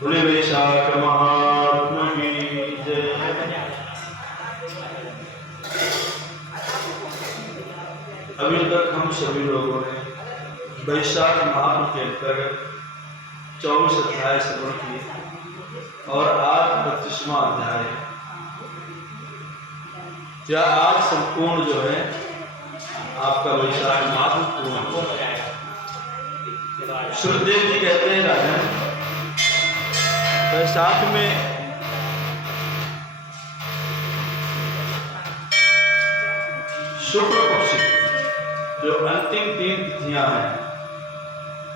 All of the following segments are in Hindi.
बोले वैशाख महात्मा की जय। अभी तक हम सभी लोगों ने वैशाख महात्मा के अंतर्गत 24 अध्याय श्रवण किए और आज 25वां अध्याय। क्या आज संपूर्ण जो है आपका वैशाख महात्मा पूर्ण हो जाएगा। सुखदेव जी कहते हैं राजन, वैशाख में शुक्ल पक्ष जो अंतिम 3 तिथियां हैं,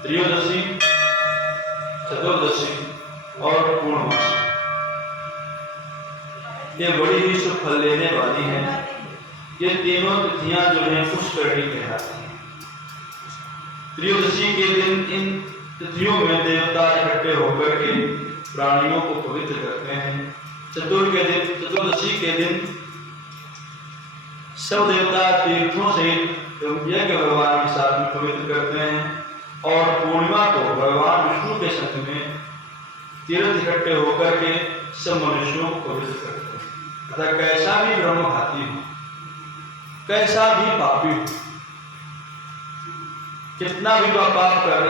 त्रयोदशी, चतुर्दशी और पूर्णमासी, ये बड़ी ही शुभ फल लेने वाली हैं। ये तीनों तिथियां जो हैं पुष्करणी कहलाती हैं। त्रयोदशी के दिन इन तिथियों में देवता इकट्ठे होकर के प्राणियों को पवित्र करते हैं। चतुर्दशी के दिन सब देवता तीर्थों से यज्ञ भगवान के साथ में पवित्र करते हैं और पूर्णिमा को भगवान विष्णु के संग में तीर्थ इकट्ठे होकर के सब मनुष्यों को पवित्र करते हैं। अतः कैसा भी ब्रह्मघाती हो, कैसा भी पापी हो, कितना भी पाप कर्म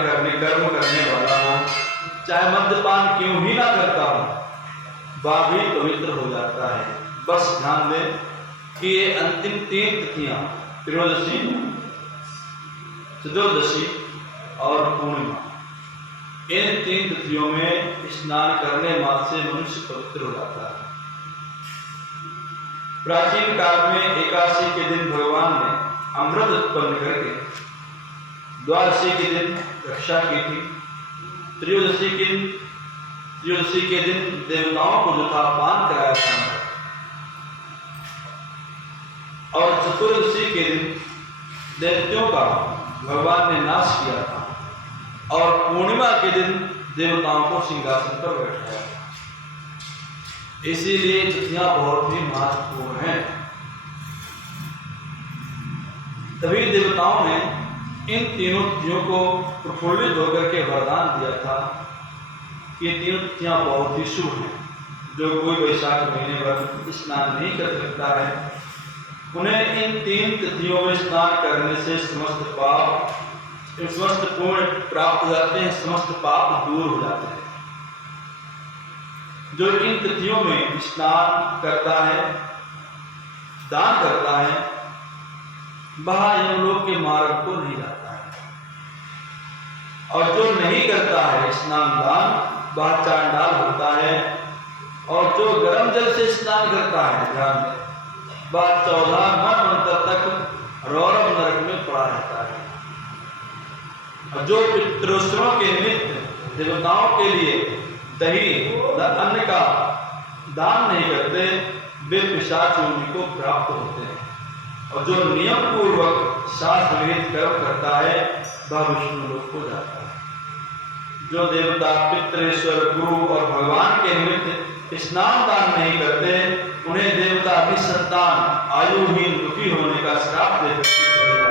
करने वाला हो, चाहे मद्यपान क्यों ही ना करता हो, वह भी पवित्र हो जाता है। बस ध्यान दें कि ये अंतिम 3 तिथियां, त्रयोदशी, चतुर्दशी और पूर्णिमा, इन 3 तिथियों में स्नान करने मात्र से मनुष्य पवित्र हो जाता है। प्राचीन काल में एकादशी के दिन भगवान ने अमृत उत्पन्न करके द्वादशी के दिन रक्षा की थी। त्रयोदशी के दिन देवताओं को जो था पान कराया था और चतुर्दशी के दिन दैत्यों का भगवान ने नाश किया था और पूर्णिमा के दिन देवताओं को सिंहासन पर बैठाया था। इसीलिए तिथियां बहुत ही महत्वपूर्ण हैं। तभी देवताओं ने इन तीनों तिथियों को प्रफुल्लित होकर के वरदान दिया था कि ये तीनों तिथियां बहुत ही शुभ हैं। जो कोई वैशाख महीने भर स्नान नहीं कर सकता है, उन्हें इन 3 तिथियों में स्नान करने से समस्त पुण्य प्राप्त हो जाते हैं, समस्त पाप दूर हो जाते हैं। जो इन तिथियों में स्नान करता है, दान करता है, वह यमलोक के मार्ग को नहीं जाता है। और जो नहीं करता है स्नान दान, वह चांडाल होता है। और जो गर्म जल से स्नान करता है, ध्यान दें, वह 14 मनवंतर तक रौरव नरक में पड़ा रहता है। और जो पितरोत्सवों के निमित्त देवताओं के लिए दही अन्न का दान नहीं करते, वे पिशाच योनि को प्राप्त होते हैं। और जो नियम पूर्वक शास्त्र विहित कर्म करता है, वह विष्णु लोक को जाता है। जो देवता पितृश्वर गुरु और भगवान के निमित्त स्नान दान नहीं करते, उन्हें देवता निसंतान आयुहीन दुखी होने का श्राप दे सकते हैं।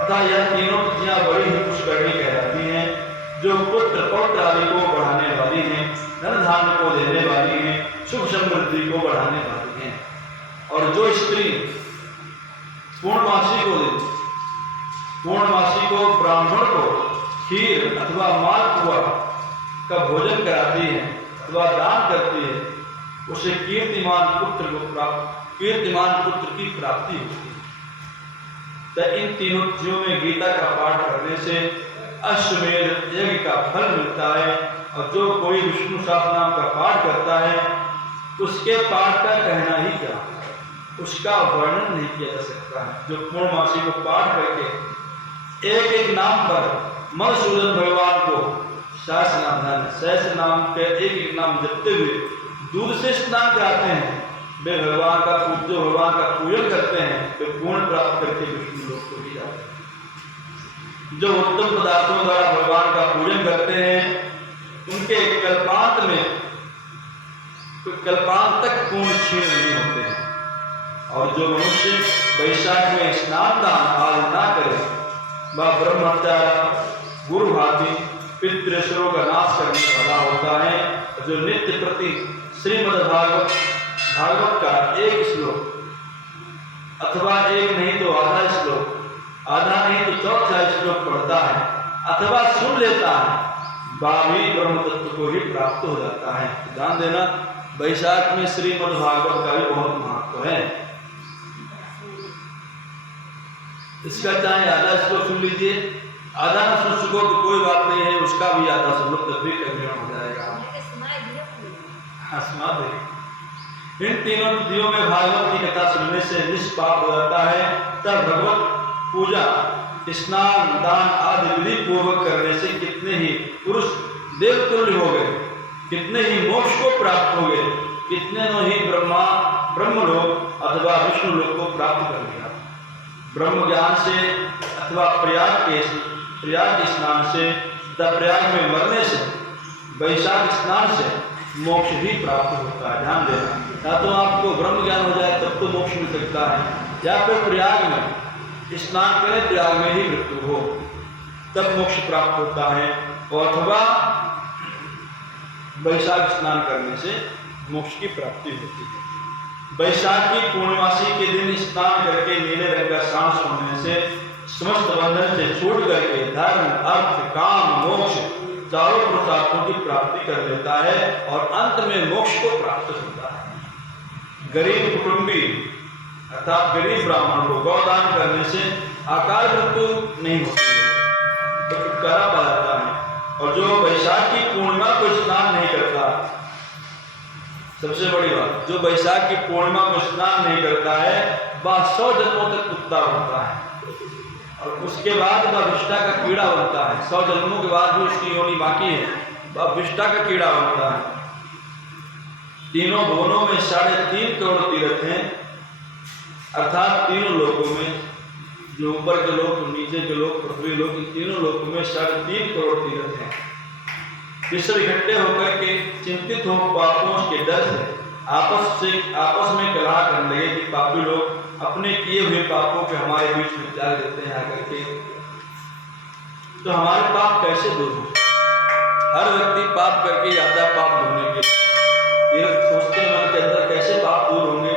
अतः यह तीनों तिथियां बड़ी ही पुष्करणी कहलाती हैं, जो पुत्र पौत्र आदि को बढ़ाने वाली हैं, धन धान्य को देने वाली हैं, सुख समृद्धि को बढ़ाने वाली हैं। और जो स्त्री पूर्णमासी को ब्राह्मण को खीर अथवा मालपुआ का भोजन कराती है अथवा दान करती है, उसे कीर्तिमान पुत्र की प्राप्ति होती है। तो इन तीनों तिथियों में गीता का पाठ करने से अश्वमेध यज्ञ का फल मिलता है। और जो कोई विष्णु सहस्रनाम का पाठ करता है, उसके पाठ का कहना ही क्या, उसका वर्णन नहीं किया जा सकता है। जो पूर्णमासी को पाठ करके एक एक नाम पर मधुसूदन भगवान को सहस्र नाम के एक एक नाम जपते हुए दूध से स्नान कराते हैं, वे भगवान का पूजन करते हैं, वे पूर्ण प्राप्त करके विष्णु लोक को भी जाते हैं। जो उत्तम पदार्थों द्वारा भगवान का पूजन करते हैं, उनके कल्पांत तक पूर्ण क्षीण नहीं होते हैं। और जो मनुष्य वैशाख में स्नान दान आदि ना करे, वह ब्रह्मत्या गुरुभाती पितृश्वरों का नाश करने वाला होता है। जो नित्य प्रति श्रीमद्भागवत का एक श्लोक अथवा एक नहीं तो आधा श्लोक, आधा नहीं तो चौथा श्लोक पढ़ता है अथवा सुन लेता है, भावी ब्रह्म तत्व को ही प्राप्त हो जाता है। ध्यान देना, वैशाख में श्रीमद्भागवत का भी बहुत महत्व है। इसका चाहे आधा श्लोक सुन लीजिए, आधा न सुन सको तो कोई बात नहीं है, उसका भी आधा सुन लो तब भी कल्याण हो जाएगा। इन तीनों तिथियों में भागवत की कथा सुनने से निष्पाप हो जाता है। तब भगवत पूजा, स्नान, दान आदि विधि पूर्वक करने से कितने ही पुरुष देवतुल्य हो गए, कितने ही मोक्ष को प्राप्त हो गए, कितने नो ही ब्रह्मलोक अथवा विष्णु लोक को प्राप्त कर लिया। ब्रह्म ज्ञान से अथवा प्रयाग स्नान से तथा प्रयाग में मरने से, वैशाख स्नान से मोक्ष भी प्राप्त होता है। ध्यान देना, या तो आपको ब्रह्म ज्ञान हो जाए तब तो मोक्ष मिल सकता है, या फिर प्रयाग में स्नान करें, प्रयाग में ही मृत्यु हो तब मोक्ष प्राप्त होता है, और अथवा वैशाख स्नान करने से मोक्ष की प्राप्ति होती है। वैशाख की पूर्णिमासी के दिन स्नान करके नीले रंग का सांस होने से समस्त बंधन से छूट करके धर्म, अर्थ, काम, मोक्ष चारों पुरुषार्थों की प्राप्ति कर लेता है और अंत में मोक्ष को प्राप्त होता है। गरीब कुटुंबी अर्थात गरीब ब्राह्मण को गौदान करने से अकाल मृत्यु नहीं होती है, तो छुटकारा पा जाता है। और जो वैशाख की पूर्णिमा को स्नान नहीं करता, सबसे बड़ी बात, जो वैशाख की पूर्णिमा को स्नान नहीं करता है वह 100 जन्मों तक कुत्ता बनता है और उसके बाद वह विष्टा का कीड़ा बनता है। 100 जन्मों के बाद भी उसकी योनि बाकी है, वह विष्टा का कीड़ा बनता है। तीनों भुवनों में 3.5 करोड़ तीर्थ हैं, अर्थात तीनों लोकों में, जो ऊपर के लोक, नीचे के लोक, पृथ्वी लोक, इन तीनों लोकों में 3.5 करोड़ तीर्थ हैं। विश्व इकट्ठे होकर के चिंतित हो पापों के डर से आपस में कलह करने लगे कि पापी लोग अपने किए हुए पापों के हमारे बीच में त्याग देते हैं आकर के, तो हमारे पाप कैसे दूर हो? हर व्यक्ति पाप करके जाता है पाप धोने के, तीर्थ सोचते हैं मन के अंदर कैसे पाप दूर होंगे।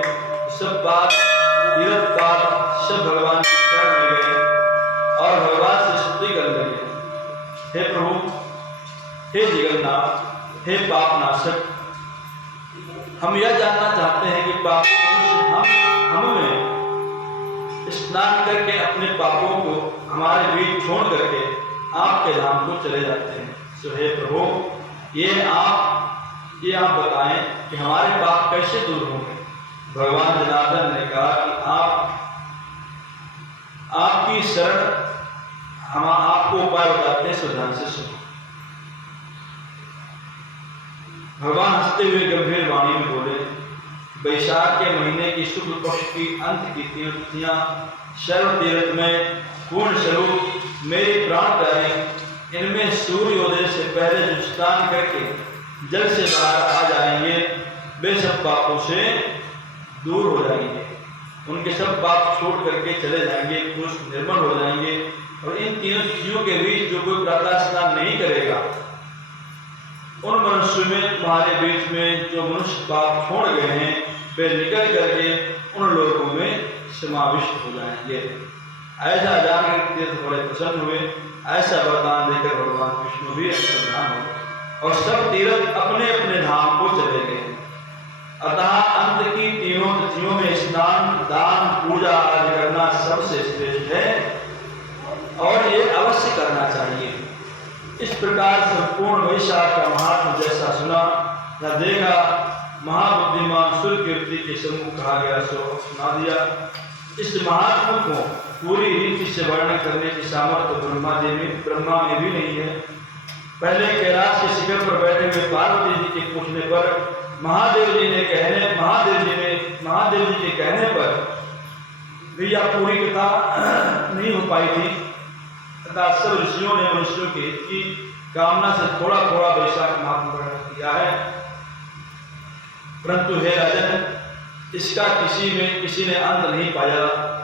सब बात तीर्थ पाप सब भगवान के चरण में गए और भगवान से स्तुति करने लगे, हे प्रभु, हे जगन्नाथ, हे पाप नाशक, हम यह जानना चाहते हैं कि पापी मनुष्य हम में स्नान करके अपने पापों को हमारे बीच छोड़ करके आपके धाम को चले जाते हैं। सो हे प्रभु, ये आप बताएं कि हमारे पाप कैसे दूर होंगे। भगवान जनार्दन ने कहा कि आपकी शरण, हम आपको उपाय बताते हैं, सुधान से सुनो। भगवान हंसते हुए गंभीर वाणी में बोले, वैशाख के महीने की शुक्ल पक्ष की अंत की 3 तिथियां शर्व तीर्थ में पूर्ण स्वरूप मेरी प्राण प्यारे, इनमें सूर्योदय से पहले जो स्नान करके जल से बाहर आ जाएंगे वे सब पापों से दूर हो जाएंगे, उनके सब पाप छोड़ करके चले जाएंगे, पुरुष निर्मल हो जाएंगे। और इन 3 तिथियों के बीच जो कोई प्रातः स्नान नहीं करेगा, उन मनुष्यों में, तुम्हारे बीच में जो मनुष्य पाप छोड़ गए हैं, वे निकल करके उन लोगों में समाविष्ट हो जाएंगे। ऐसा जानकर तीर्थ बड़े प्रसन्न हुए। ऐसा वरदान देकर भगवान विष्णु भी अंतर्धान हो गए और सब तीर्थ अपने अपने धाम को चले गए। अतः अंत की 3 तिथियों में स्नान, दान, पूजा आदि करना सबसे श्रेष्ठ है और ये अवश्य करना चाहिए। इस प्रकार संपूर्ण वैशाख का महात्म जैसा सुना न देखा, महाबुद्धिमान सुर कीर्ति के सम्मुख कहा गया सो सुना दिया। इस महात्म को पूरी रीति से वर्णन करने की सामर्थ्य ब्रह्मा में भी नहीं है। पहले कैलाश के शिखर पर बैठे हुए पार्वती जी के पूछने पर महादेव जी के कहने पर भी यह पूरी कथा नहीं हो पाई थी तथा सब ऋषियों ने मनुष्यों के हित की कामना से थोड़ा थोड़ा वैशाख महात्म वर्णन किया है। परंतु हे राजन, इसका किसी ने अंत नहीं पाया।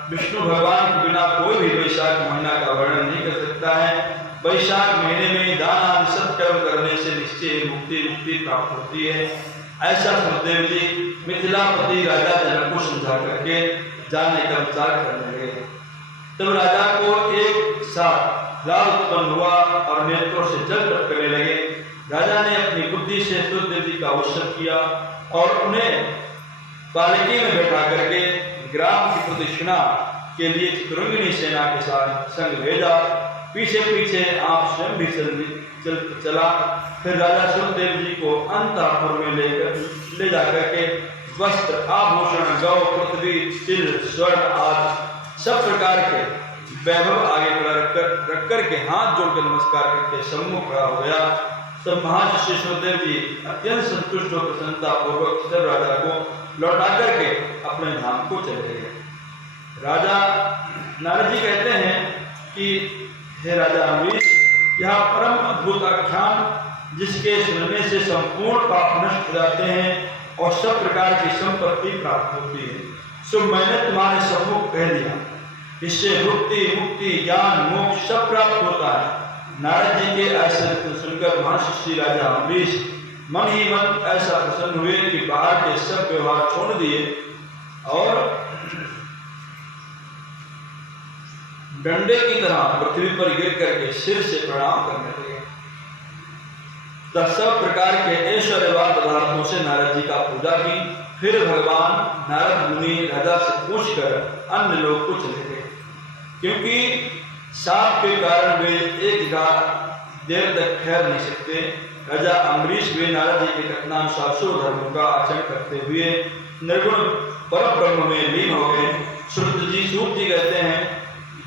विष्णु भगवान के बिना कोई भी वैशाख महीना का वर्णन नहीं कर सकता है। वैशाख महीने में दान आदि सत्कर्म करने से निश्चय मुक्ति प्राप्त होती है। ऐसा सुखदेव जी मिथिलापति राजा जनक को समझा करके जाने का विचार करने लगे। तब राजा को एक साथ लाभ उत्पन्न हुआ और नेत्रों से जल टपकने लगे। राजा ने अपनी बुद्धि से सुखदेव जी का अवसर किया और उन्हें पालकी में बैठा करके ग्राम की प्रदक्षिणा के लिए चित्रंगिनी सेना के साथ संग भेजा। पीछे पीछे आप स्वयं भी चला। फिर राजा सुखदेव जी को अंतःपुर में ले जाकर के वस्त्र आभूषण गौ पृथ्वी तिल स्वर्ण आदि सब प्रकार के वैभव आगे रख कर के हाथ जोड़कर नमस्कार करके सम्मुख खड़ा हो गया। तब महर्षि सुखदेव जी अत्यंत संतुष्ट और प्रसन्नता पूर्वक राजा को लौटा करके अपने धाम को चले गए। राजा नारद जी कहते हैं कि हे राजा अम्बरीश, यह परम अद्भुत आख्यान जिसके सुनने से संपूर्ण पाप नष्ट हो जाते हैं और सब प्रकार की संपत्ति प्राप्त होती है, सो मैंने तुम्हारे सम्मुख कह दिया। इससे भुक्ति मुक्ति ज्ञान मोक्ष सब प्राप्त होता है। नारद जी के ऐसे सुनकर महर्षि राजा अम्बरीश मन ही मन ऐसा प्रसन्न हुए कि बाहर के सब व्यवहार छोड़ दिए और डंडे की तरह पृथ्वी पर गिर करके सिर से प्रणाम करने लगे। सब प्रकार के ऐश्वर्यवान पदार्थों से नारद जी का पूजा की। फिर भगवान नारद मुनि राजा से पूछकर अन्य लोग को चले गए, क्योंकि साप के कारण वे एक देर तक ठहर नहीं सकते। राजा अम्बरीश वे नारद जी के कथनानुसार शुभ धर्मों का आचरण करते हुए निर्गुण परम ब्रह्म में लीन हो गए। सूत जी कहते हैं,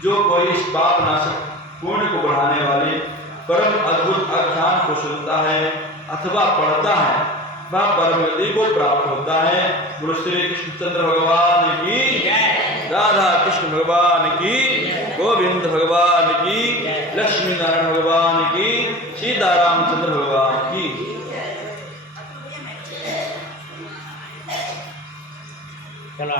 जो कोई इस पाप नाशक पुण्य को बढ़ाने वाले परम अद्भुत आख्यान को सुनता है अथवा पढ़ता है, वह परम गति को प्राप्त होता है। गुरु श्री कृष्णचंद्र भगवान की, राधा कृष्ण भगवान की, गोविंद भगवान की, लक्ष्मी नारायण भगवान की, सीतारामचंद्र भगवान की। चलो